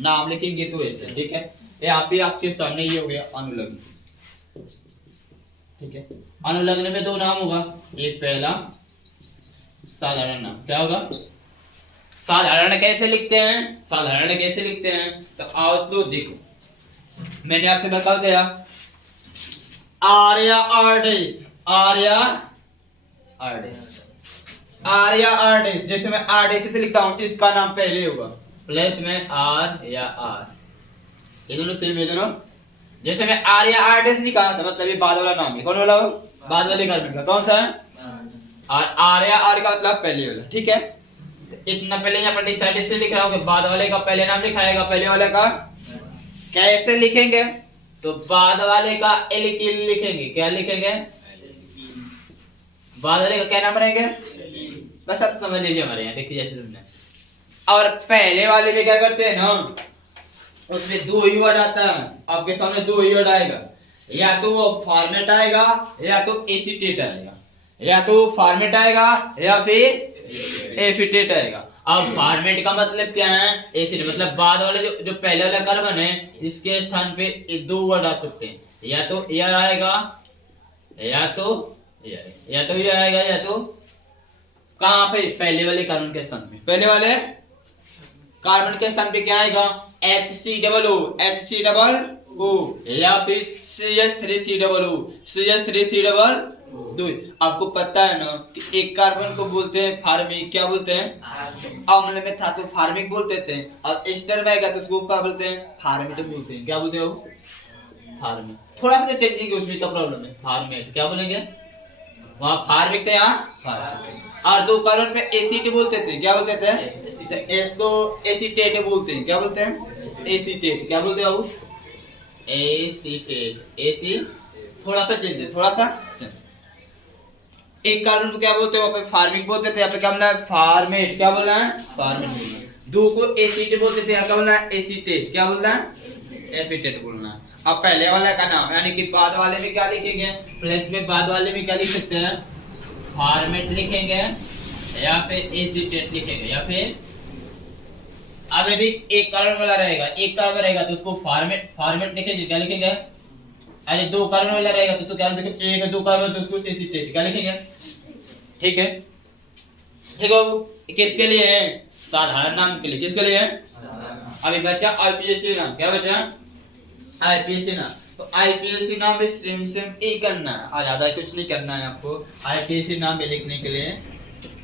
नाम लिखेंगे तो ऐसे, ठीक है। यहाँ पे आपके सामने ये हो गया अनुलग्न, ठीक है। अनुलग्न में दो नाम होगा, एक पहला साधारण नाम, क्या होगा, साधारण कैसे लिखते हैं, साधारण कैसे लिखते हैं, तो आओ तो देखो, मैंने आपसे बता दिया आर्या आर्डिस, आर्या आर्डिस, आर्या आर्डिस, जैसे मैं आर्डिस से लिखता हूं, इसका नाम पहले होगा, प्लस में आर या आर, ये दोनों सेम है दोनों। जैसे मैं आर्या आर्डिस लिखा तो मतलब ये बाद वाला नाम है, कौन वाला, बाद वाले कार्बन का, कौन सा है, और आर्या आर का मतलब पहले वाला, ठीक है। इतना पहले यहाँ पर डिसाइड से लिख रहा हूँ कि बाद वाले का पहले नाम लिखाएगा, पहले वाले का कैसे लिखेंगे, तो बाद वाले का एल्कीन लिखेंगे, क्या लिखेंगे, बाद वाले का क्या नाम रहेंगे, बस अब समझ लीजिए हमारे यहाँ, देखिए जैसे तुमने। और पहले वाले में क्या करते हैं ना, उसमें दो यूनिट आता है, आपके सामने दो यूनिट आएगा, या तो वो फॉर्मेट आएगा या तो एसीटेट आएगा, या तो फॉर्मेट आएगा या फिर एसीटेट आएगा। अब फॉर्मेट का मतलब क्या है, एसिड मतलब बाद वाले जो पहले वाला कार्बन है इसके स्थान पे दो वर्ड आ सकते हैं, या तो एयर आएगा या तो ये आएगा, या तो कहां पे, पहले वाले कार्बन के स्थान पे, पहले वाले कार्बन के स्थान पे क्या आएगा, HCOO, या फिर CH3COO, CH3COO। आपको पता है ना कि एक कार्बन को बोलते हैं फार्मिक, क्या बोलते हैं, अम्ल में था तो फार्मिक बोलते थे, और एस्टर में आएगा तो उसको क्या बोलते हैं, फार्मेट बोलते हैं, क्या बोलते हो, फार्मिक। थोड़ा सा चेंजिंग है उसमें, क्या प्रॉब्लम है, फार्मेट क्या बोलेंगे, वहां फार्मिक थे, यहाँ फार्मेट। और दो कार्बन पे एसिड बोलते थे, क्या बोलते थे, इसको एसीटेट बोलते हैं, क्या बोलते हैं, एसीटेट, क्या बोलते हो, एसीटेट, एसी थोड़ा सा चेंज है, थोड़ा सा चेंज। एक कार्बन को क्या बोलते हैं, वहां पे फार्मिक बोलते थे, यहाँ पे क्या बोलना है, फार्मेट, क्या बोलना है, फार्मेट बोलना है। दो को एसीटेट बोलते थे, यहाँ क्या बोलना है, एसीटेट, क्या बोलना है, एसीटेट बोलना है। अब पहले वाले का नाम यानी कि बाद वाले में क्या लिखेंगे, प्लस में बाद वाले में क्या लिख सकते हैं, फॉर्मेट लिखेंगे या फिर एसिटेट लिखेंगे या फिर अब यदि एक कार्बन वाला रहेगा, एक कार्बन रहेगा तो उसको फॉर्मेट लिखेंगे, क्या लिखेंगे, अरे दो कार्बन वाला रहेगा तो उसको क्या लिखेंगे, एक दो कार्बन तो उसको एसिटेट क्या लिखेंगे। ठीक है, ठीक है, किसके लिए है, साधारण नाम के लिए, किसके लिए है, अभी बचा आईपीएससी नाम, क्या बचा, आईपीएससी नाम। तो आईपीएससी नाम भी सेम ही करना है और ज्यादा कुछ नहीं करना है आपको। आईपीएससी नाम भी लिखने के लिए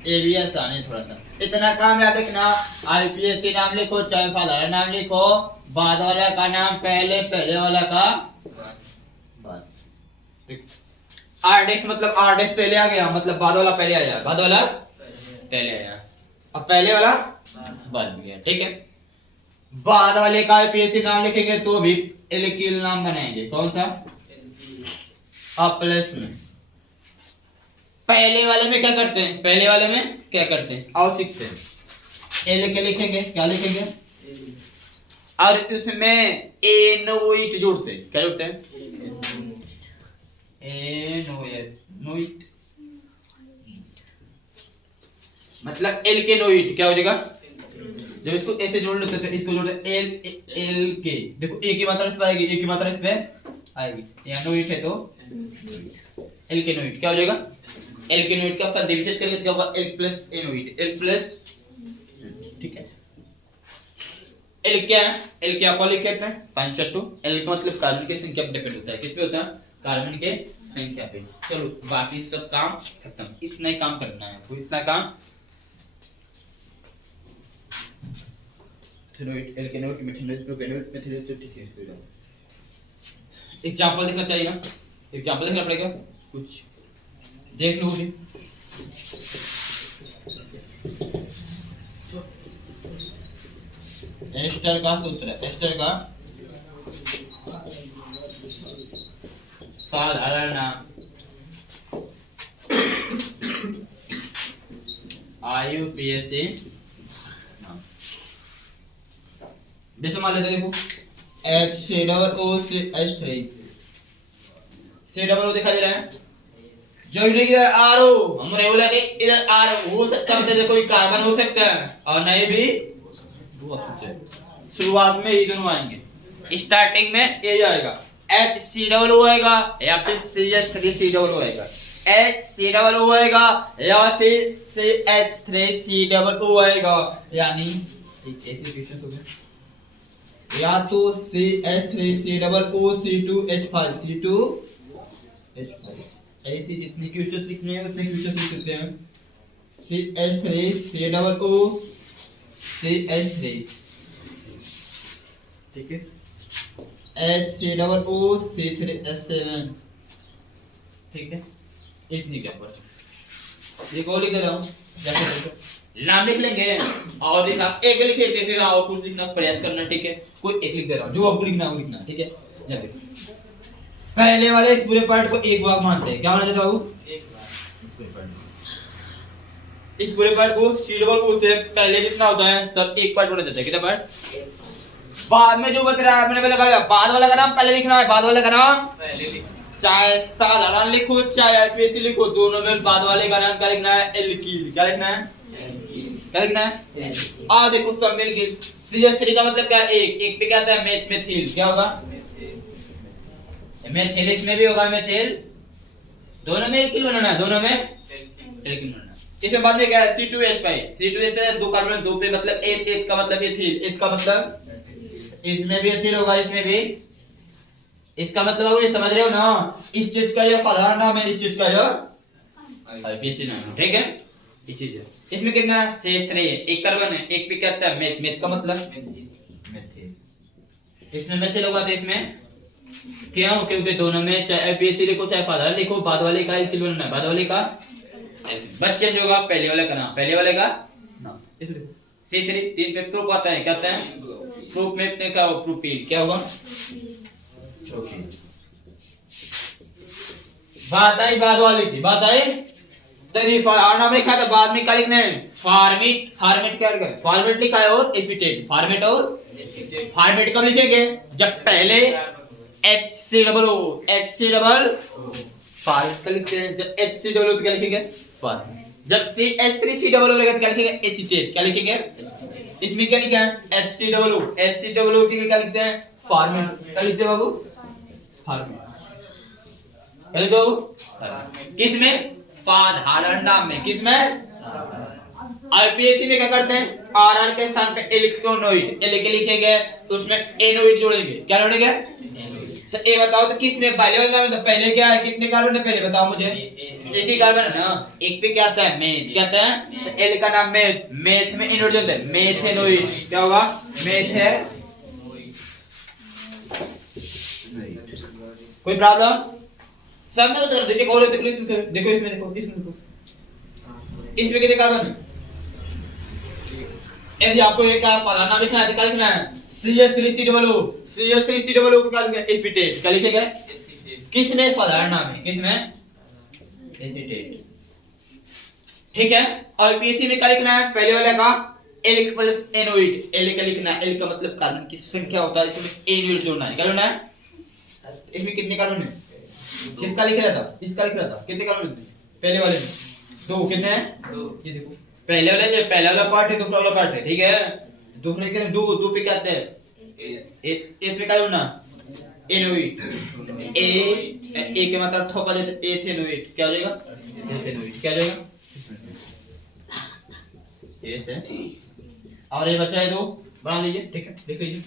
ये भी आसान है, थोड़ा सा इतना काम याद रखना, आईपीएससी नाम लिखो चाहे साधारण नाम लिखो, बाद वाला का नाम पहले, पहले वाला का बाद। आरडेक्स मतलब आरडेक्स पहले आ गया, मतलब बाद वाला पहले आया, बाद वाला पहले आया, अब पहले वाला बाद में गया। ठीक है, बाद वाले का आईपीएससी नाम लिखेंगे तो भी एल्किल नाम बनाएंगे, कौन सा, अब प्लस में पहले वाले में क्या करते हैं, पहले वाले में क्या करते हैं, आओ सीखते हैं। एल के लिखेंगे, क्या लिखेंगे, और इसमें एनोइट जोड़ते हैं, क्या जोड़ते हैं, एनोइट मतलब एल के नोइट क्या हो जाएगा, जब इसको ऐसे जोड़ लेते तो इसको जोड़ते एल एल के, देखो ए की मात्रा इस पे आएगी, ए की मात्रा इस पे आएगी, या नोइट है तो एल के नोइट क्या हो जाएगा, एल के नोइट का फल डिविजन करेंगे तो क्या होगा, एल प्लस एनोइट, एल प्लस। ठीक है, एल क्या है, एल क्या को कहते हैं, पंचतु, एल का मतलब कार्बन की संख्या पर डिपेंड होता है, किस पे होता है, कार्बन के संख्या पे। चलो बाकी सब काम खत्म, इतना ही काम करना है, तो इतना काम थेनोइट, एल्केनोइट, मेथिनोइट, प्रोपेनोइट, मेथिनोइट, तो ठीक है। एग्जांपल देखना चाहिए ना, एग्जांपल देखना पड़ेगा, कुछ देख लो भी। एस्टर का सूत्र, एस्टर का साधारण नाम आईयूपीएसी नाम, जैसे मान लेते देखो HCOO3H3, C दिखा दे रहा है, जो इधर आरो, हमने बोला कि इधर आरो हो सकता है, मतलब कोई कार्बन हो सकता है और नहीं भी हो सकता है। शुरुआत में ये दोनों आएंगे, स्टार्टिंग में ये आएगा HCOO आएगा या फिर CH3COO आएगा, HCOO आएगा या फिर CH3COO आएगा, यानी एक ऐसे क्वेश्चन हो गए, या तो CH3COO C2H5 C2H5, ऐसे जितने क्वेश्चन लिखने हैं उतने क्वेश्चन लिख सकते हैं। CH3COO CH3, ठीक है, HCOO C3H7, ठीक है, इतनी क्या बस, एक और लिख दे रहा हूँ, जैसे नाम लिख लेंगे और देखा एक लिखे थे, फिर और कुछ लिखना प्रयास करना, ठीक है, कोई एक लिख दे रहा हूँ, जो आपको लिखना वो लिखना, ठीक है। जैसे पहले वाले इस पूरे पार्ट को एक भाग मानते हैं, क्या माना जाता है बाबू, एक भाग, इस पूरे पार्ट को C से पहले कितना होता है, सब एक पार्ट माना जाता है, कितना पार्ट, बाद में जो बता रहा है मैंने लगाया, बाद वाला का नाम पहले लिखना है, बाद वाले का नाम पहले लिखना, चाहे साधारण लिखो चाहे आईपीएससी लिखो, दोनों में बाद वाले का नाम क्या लिखना है, एल्कील, क्या लिखना है, क्या लिखना है, आ देखो सब मिल गए। CH3 का मतलब क्या है, एक पे क्या आता है, मेथिल, क्या होगा, मेथिल, इसमें भी होगा मेथिल, दोनों में एल्किल बनाना है, दोनों में एल्किल बनाना है। इसमें बाद में क्या है, C2H5, C2H5 दो कार्बन, दो पे मतलब एक का मतलब एथिल, एक का मतलब इसमें भी एथिल होगा, इसमें भी, इसका मतलब आप ये समझ रहे हो ना, इस चीज का ये साधारण नाम है, इस चीज का जो आईपीएससी नाम है, ठीक है, ये चीज है। इसमें कितना है, CH3 है, एक कार्बन है, एक पे क्या आता है, मेथ का मतलब मेथिल, इसमें मेथिल होगा तो इसमें क्यों, क्योंकि दोनों में चाहे आईपीएससी लिखो चाहे साधारण लिखो, बाद वाले का एल्किल बनना है, बाद वाले का बस चेंज होगा, पहले वाले का नाम, पहले वाले का नाम। इसमें C3 तीन पे प्रूफ आता है, क्या आता है, प्रूफ में क्या प्रोपीन, क्या होगा, बात आई बाद वाले की, बात आई तरीफ और नाम लिखा था, बाद में क्या लिखना है, फॉर्मेट, फॉर्मेट क्या लिखा है, फॉर्मेट लिखा है और एसिटेट, फॉर्मेट और एसिटेट, फॉर्मेट कब लिखेंगे, जब पहले HCOO फार क्या लिखते हैं? जब HCOO तो क्या लिखेंगे? फार। जब CH3COO लगेगा तो क्या लिखेंगे? एसीटेट। क्या लिखेंगे? इसमें क्या लिखा है? HCOO के लिए क्या लिखते हैं? फॉर्मेट। क्या लिखते हैं बाबू? फॉर्मेट। क्या लिखते हो? किसमें? साधारण नाम में। किसमें? आईपीएससी में क्या करते हैं? आरआर के स्थान पे इलेक्ट्रोनोइड लिखेंगे, तो उसमें एनोइड जोड़ेंगे। क्या जोड़ेंगे? तो ये बताओ, तो किसमें पहले वाले में? तो पहले क्या है? कितने कार्बन है पहले बताओ मुझे? एक ही कार्बन है ना। एक पे क्या आता है? मेथ। क्या आता है? तो एल का नाम मेथ। मेथ में एनोइड जोड़ते हैं, मेथेनोइड। क्या होगा? मेथ है। कोई प्रॉब्लम? सब में उत्तर देखिए। और देखो इसमें, देखो इसमें, देखो इसमें, देखो इसमें कितने कार्बन है? यदि आपको ये क्या फलाना लिखना है तो क्या लिखना है? CH3COO। CH3COO को क्या लिखेंगे? एसीटेट। क्या लिखेंगे? किसमें? साधारण नाम है। किसमें? एसीटेट। ठीक है। और पीसी में क्या लिखना है? पहले वाले का एल प्लस एनोइड। एल का लिखना है, एल का मतलब कार्बन की संख्या होता है, इसमें एनोइड जोड़ना है। क्या जोड़ना है? इसमें कितने कार्बन है? किसका लिख रहा था? इसका लिख रहा था। कितने कार्बन है पहले वाले में? दो। कितने हैं? दो। ये देखो, पहले वाला पार्ट है, दूसरा वाला पार्ट है। ठीक है। दूसरे के दो दो पे क्या आते हैं? इसमें क्या जोड़ना? एनोइड। ए के मतलब थोपा देते एथेनोइड। क्या हो जाएगा? एथेनोइड। क्या हो जाएगा? ये है। और ये बचा है दो, बना लीजिए। ठीक है, देख लीजिए।